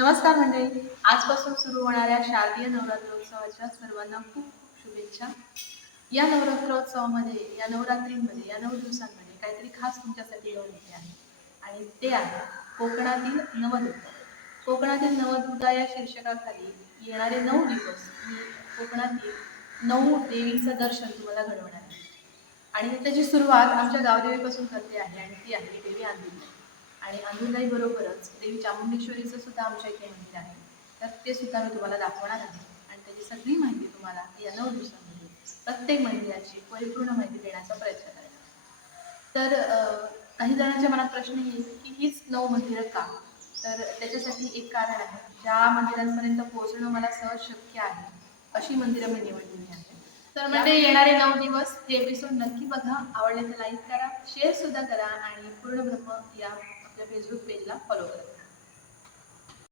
नमस्कार मंडळी. आजपासून सुरू होणाऱ्या शारदीय नवरात्रोत्सवाच्या सर्वांना खूप खूप शुभेच्छा. या नवरात्रोत्सवामध्ये, या नवरात्रींमध्ये, या 9 दिवसांमध्ये काहीतरी खास तुमच्यासाठी घेऊन येते आहे आणि ते आहे कोकणातील नवदुर्गा. कोकणातील नवदुर्गा या शीर्षकाखाली येणारे 9 दिवस मी कोकणातील 9 देवीचं दर्शन तुम्हाला घडवणार आहे. आणि त्याची सुरुवात आमच्या गावदेवीपासून करते आहे आणि ती आहे देवी अंदुरलाई. आणि अंदुरलाई बरोबरच देवी चामुंडेश्वरीचं सुद्धा आमच्या इथे मंदिर आहे. तर ते सुद्धा मी तुम्हाला दाखवणार आहे आणि त्याची सगळी माहिती तुम्हाला या 9 दिवसांमध्ये प्रत्येक मंदिराची परिपूर्ण माहिती देण्याचा प्रयत्न करेन. तर काही जणांच्या मनात प्रश्न येईल की हीच 9 मंदिरं का? तर त्याच्यासाठी एक कारण आहे. ज्या मंदिरांपर्यंत पोहोचणं मला सहज शक्य आहे अशी मंदिरं मी निवडलेली आहेत. तर म्हणजे येणारे 9 दिवस हे एपिसोड नक्की बघा. आवडले तर लाईक करा, शेअर सुद्धा करा आणि पूर्ण ब्रह्म या आपल्या फेसबुक पेजला फॉलो करा.